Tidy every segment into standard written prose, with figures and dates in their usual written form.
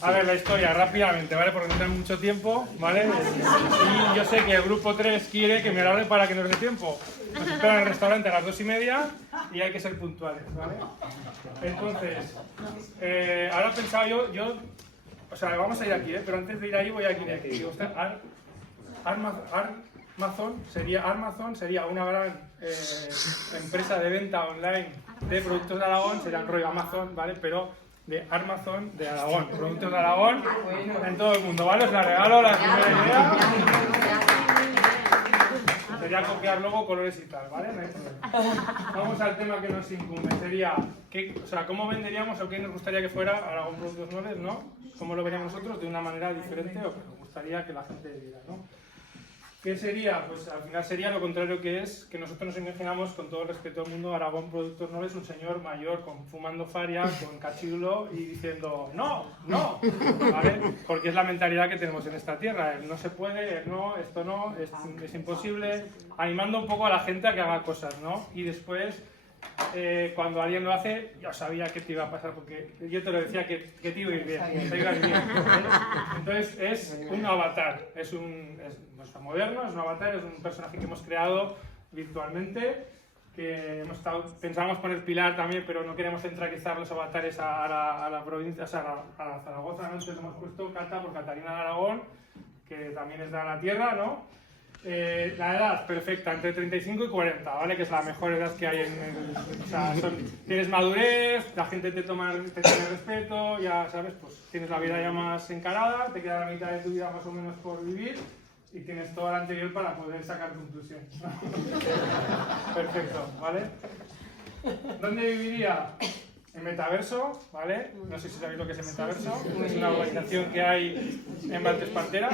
A ver, la historia, rápidamente, ¿vale? Porque no tenemos mucho tiempo, ¿vale? Y yo sé que el grupo 3 quiere que me hable para que nos dé tiempo. Nos esperan en el restaurante a las 2:30 y hay que ser puntuales, ¿vale? Entonces, ahora he pensado yo, o sea, vamos a ir aquí, pero antes de ir ahí voy a ir aquí. Digo, Amazon sería una gran empresa de venta online de productos de Aragón, sería el rollo Amazon, ¿vale? Pero de Armazón de Aragón, productos de Aragón en todo el mundo, ¿vale? Os la regalo, la primera idea. Sería copiar logo, colores y tal, ¿vale? No hay problema. Vamos al tema que nos incumbe, sería, o sea, ¿cómo venderíamos o qué nos gustaría que fuera Aragón Productos Nobles, ¿no? ¿Cómo lo veríamos nosotros de una manera diferente o que nos gustaría que la gente viera, ¿no? ¿Qué sería? Pues al final sería lo contrario que es que nosotros nos imaginamos, con todo el respeto del mundo, Aragón Productos Nobles, un señor mayor fumando faria, con cachirulo y diciendo ¡no! ¡no! ¿Vale? Porque es la mentalidad que tenemos en esta tierra, el no se puede, el no, esto no, es imposible, animando un poco a la gente a que haga cosas, ¿no? Y después, cuando alguien lo hace, yo sabía que te iba a pasar, porque yo te lo decía que te iba a ir bien, te iba a ir bien, ¿vale? Entonces es un avatar, no es moderno, es un avatar, es un personaje que hemos creado virtualmente, que pensábamos poner Pilar también, pero no queremos centralizar los avatares a la provincia, o sea, a Zaragoza, ¿no? Entonces hemos puesto Cata por Catarina de Aragón, que también es de la tierra, ¿no? La edad perfecta, entre 35 y 40, ¿vale? Que es la mejor edad que hay o sea, tienes madurez, la gente te tiene respeto, ya sabes, pues tienes la vida ya más encarada, te queda la mitad de tu vida más o menos por vivir y tienes todo lo anterior para poder sacar conclusión. Perfecto, ¿vale? ¿Dónde viviría? En Metaverso, ¿vale? No sé si sabéis lo que es el Metaverso. Es una organización que hay en Valtespartera.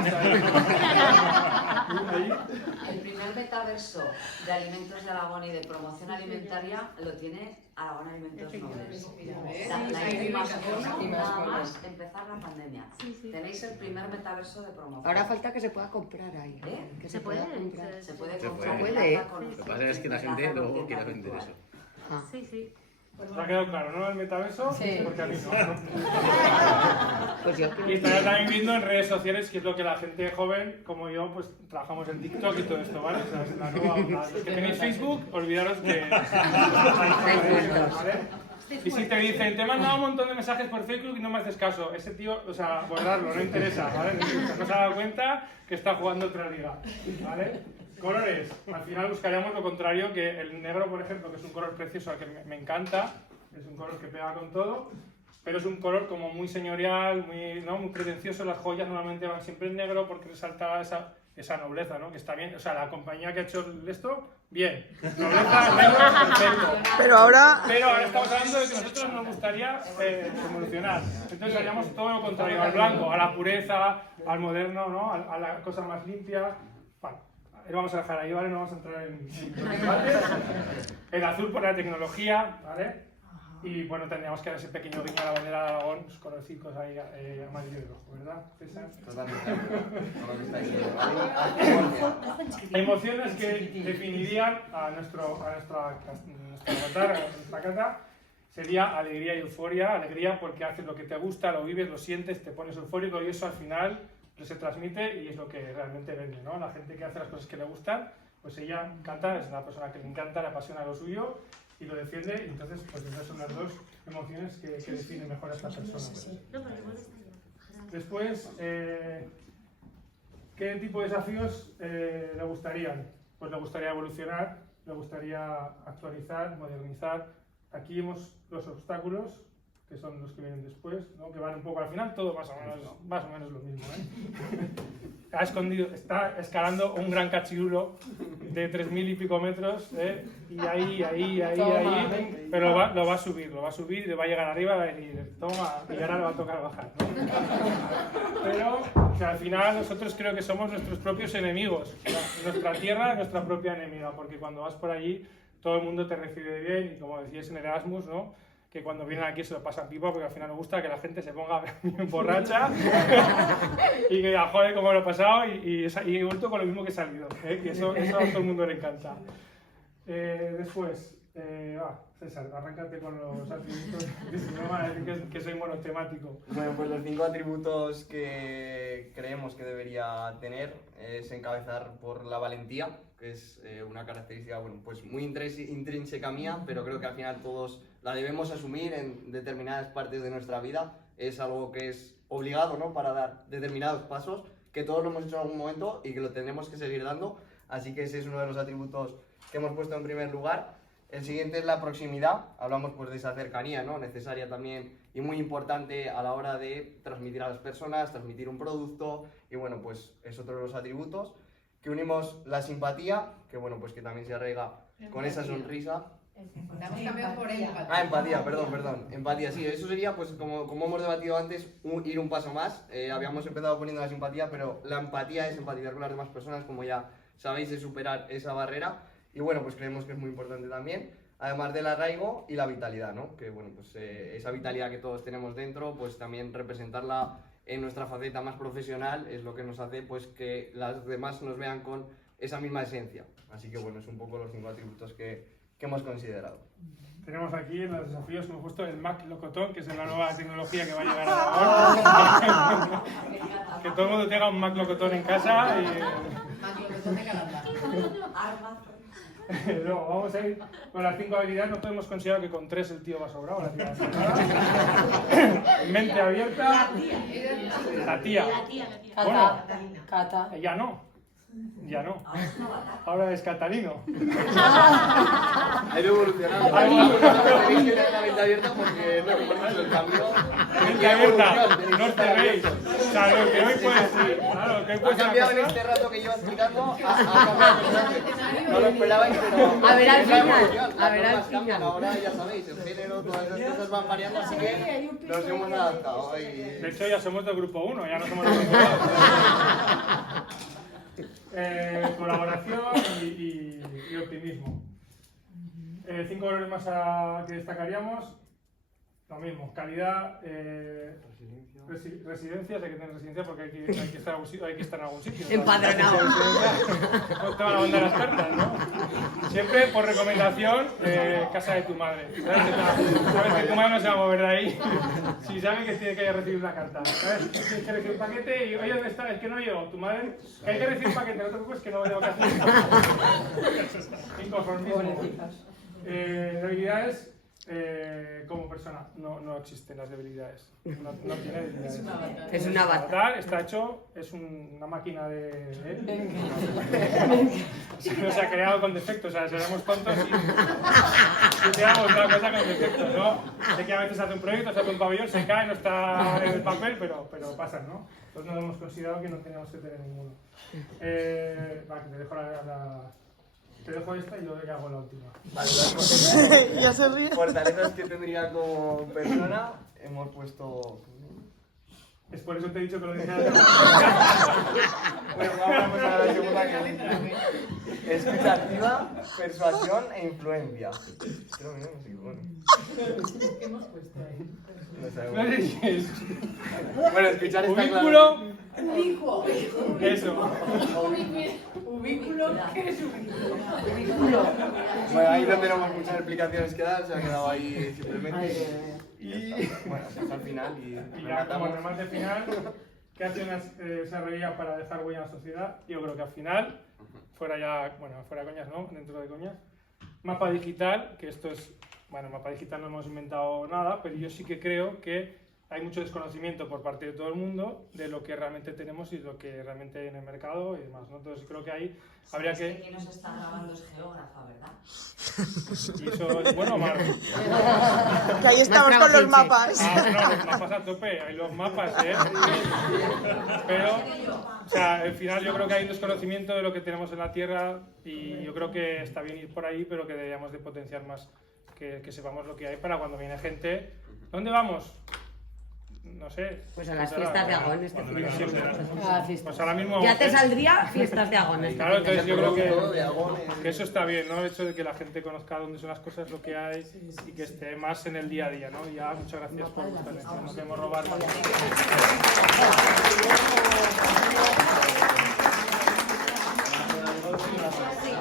El primer metaverso de alimentos de Aragón y de promoción alimentaria lo tiene Aragón Alimentos Nobles. La hice más o menos, nada más empezar la pandemia. Tenéis el primer metaverso de promoción. Ahora falta que se pueda comprar ahí. Que se puede comprar. Se puede comprar. Lo que pasa es que la gente luego quiere vender eso. Sí, sí. ¿Te ha quedado claro, no? El metaverso, sí. Porque a mí no. Pues yo Y estaría también viendo en redes sociales, que es lo que la gente joven, como yo, pues trabajamos en TikTok y todo esto, ¿vale? O sea, es la nueva, los que tenéis Facebook, olvidaros que... ¿vale? Y si te dicen, te he mandado un montón de mensajes por Facebook y no me haces caso, ese tío, o sea, borrarlo, no interesa, ¿vale? No se ha dado cuenta que está jugando otra liga, ¿vale? Colores, al final buscaríamos lo contrario, que el negro, por ejemplo, que es un color precioso al que me encanta, es un color que pega con todo, pero es un color como muy señorial, muy pretencioso. Las joyas normalmente van siempre en negro porque resalta esa nobleza, ¿no? Que está bien, o sea, la compañía que ha hecho esto, bien, nobleza, negro, perfecto. Pero ahora Estamos hablando de que nosotros nos gustaría evolucionar, entonces haríamos todo lo contrario, al blanco, a la pureza, al moderno, ¿no? A la cosa más limpia. Bueno, lo vamos a dejar ahí, ¿vale? No vamos a entrar en debates. El azul por la tecnología, ¿vale? Y bueno, tendríamos que dar ese pequeño guiño a la bandera de Aragón, pues, con los ciclos ahí amarillo y rojo, ¿verdad, César? Emociones que definirían a nuestra cata sería alegría y euforia. Alegría porque haces lo que te gusta, lo vives, lo sientes, te pones eufórico y eso al final se transmite y es lo que realmente vende, ¿no? La gente que hace las cosas que le gustan, pues ella encanta, es una persona que le encanta, le apasiona lo suyo y lo defiende, y entonces pues esas son las dos emociones que definen mejor a esta persona. Después, ¿qué tipo de desafíos le gustarían? Pues le gustaría evolucionar, le gustaría actualizar, modernizar. Aquí vemos los obstáculos, que son los que vienen después, ¿no? Que van un poco al final, todo más o menos lo mismo, ¿eh? Está escalando un gran cachirulo de 3000 y pico metros, y ahí, pero lo va a subir, le va a llegar arriba y va a decir, toma, y ahora le va a tocar bajar, ¿no? Pero o sea, al final nosotros creo que somos nuestros propios enemigos, nuestra tierra es nuestra propia enemiga, porque cuando vas por allí todo el mundo te recibe bien, y como decías en Erasmus, ¿no? Que cuando vienen aquí se lo pasan pipa, porque al final nos gusta que la gente se ponga bien borracha y que diga, joder, cómo lo he pasado, y he vuelto con lo mismo que he salido, que eso a todo el mundo le encanta. Después, César, arráncate con los atributos, que si no van a decir que soy monotemático. Bueno, pues los 5 atributos que creemos que debería tener es encabezar por la valentía, que es una característica bueno, pues muy intrínseca mía, pero creo que al final todos la debemos asumir en determinadas partes de nuestra vida. Es algo que es obligado, ¿no?, para dar determinados pasos, que todos lo hemos hecho en algún momento y que lo tendremos que seguir dando. Así que ese es uno de los atributos que hemos puesto en primer lugar. El siguiente es la proximidad. Hablamos pues de esa cercanía, ¿no?, necesaria también y muy importante a la hora de transmitir a las personas, transmitir un producto, y bueno, pues es otro de los atributos. Que unimos la simpatía, que bueno, pues que también se arraiga con esa sonrisa. Estamos cambiando por empatía. Ah, empatía, perdón. Empatía, sí, eso sería, pues como hemos debatido antes, ir un paso más. Habíamos empezado poniendo la simpatía, pero la empatía es empatizar con las demás personas, como ya sabéis, es superar esa barrera. Y bueno, pues creemos que es muy importante también, además del arraigo y la vitalidad, ¿no? Que bueno, pues esa vitalidad que todos tenemos dentro, pues también representarla en nuestra faceta más profesional es lo que nos hace pues que las demás nos vean con esa misma esencia. Así que bueno, es un poco los 5 atributos que hemos considerado. Tenemos aquí en los desafíos que hemos puesto el Mac Locotón, que es la nueva tecnología que va a llegar a Aragón. Que todo el mundo tenga un Mac Locotón en casa. Y... Maclocotón de Calanda. Luego vamos a ir con las 5 habilidades. Nosotros hemos considerado que con 3 el tío va sobrado. Mente abierta. La tía. Bueno, Cata. ya no. Ya no. Ahora es Catalino. Ha ido evolucionando. Tenéis que tener la mente abierta porque es lo que ponemos el cambio. Mente abierta, no os cerréis. O sea, lo que hoy puede ser. Claro, lo que hoy Ha puede ser. cambiado en este rato que llevo explicando, ha cambiado el personaje. No lo esperabais, pero... A ver al es la final, evolución, las a ver al normas cambian. final. Ahora ya sabéis, el género, todas esas cosas van variando, así que nos hemos adaptado. De hecho, ya somos del grupo 1, ya no somos del grupo 2. Colaboración y optimismo. 5 valores más que destacaríamos. Lo mismo, calidad, residencias, hay que tener residencia porque hay que estar en algún sitio. Empadronado. Pues te van a mandar las cartas, ¿no? Siempre por recomendación, casa de tu madre. Sabes que tu madre no se va a mover de ahí si sabe que tiene que recibir una carta. ¿Sabes? Tienes que recibir un paquete y, oye, ¿dónde está? Es que no llegó. Tu madre, que hay que recibir un paquete, no te preocupes que no voy de vacaciones. Inconformismo. Debilidades. Como persona no existen las debilidades, no tiene debilidades. Es un avatar. Está hecho, es una máquina de... No se ha creado con defectos, o sea, seremos tontos y creamos una cosa con defectos, ¿no? Sé que a veces hace un proyecto, se hace un pabellón, se cae, no está en el papel, pero pasa, ¿no? Entonces no hemos considerado que no teníamos que tener ninguno. Va, que te dejo Te dejo esta y yo ya hago la última. Vale, Ya se ríe. fortalezas que tendría como persona, hemos puesto... Es por eso te he dicho que lo dijera. Bueno, vamos a la segunda que escucha activa, persuasión e influencia. Creo que no sé qué pone. ¿Qué hemos puesto ahí? No sabemos. No sé si es Bueno, escuchar está ubículo. Ubículo. Eso. Ubículo. ¿Qué es ubículo? Bueno, ahí no tenemos muchas explicaciones que dar, se ha quedado ahí simplemente. Y bueno, hasta el final y Y ya como remate final, ¿qué acciones se haría para dejar huella en la sociedad? Yo creo que al final, fuera de coñas, ¿no? Dentro de coñas. Mapa digital, que esto es, bueno, mapa digital no hemos inventado nada, pero yo sí que creo que hay mucho desconocimiento por parte de todo el mundo de lo que realmente tenemos y lo que realmente hay en el mercado y demás, ¿no? Entonces creo que ahí habría que... Quien nos está grabando es geógrafa, ¿verdad? ¿Y eso es bueno o malo? Que ahí estamos con los mapas. No, los mapas a tope, hay los mapas, Pero, o sea, al final yo creo que hay un desconocimiento de lo que tenemos en la Tierra y yo creo que está bien ir por ahí, pero que deberíamos de potenciar más, que sepamos lo que hay para cuando viene gente. ¿Dónde vamos? No sé. Pues a las fiestas de Agón este fin de semana. A las fiestas. Pues ahora mismo Ya vamos te a- saldría fiestas de Agón. este Claro, fin de entonces yo creo Todo de Agón, que eso está bien, ¿no? El hecho de que la gente conozca dónde son las cosas, lo que hay y que esté más en el día a día, ¿no? Y ya, muchas gracias por vuestra atención. No queremos robar más. Sí.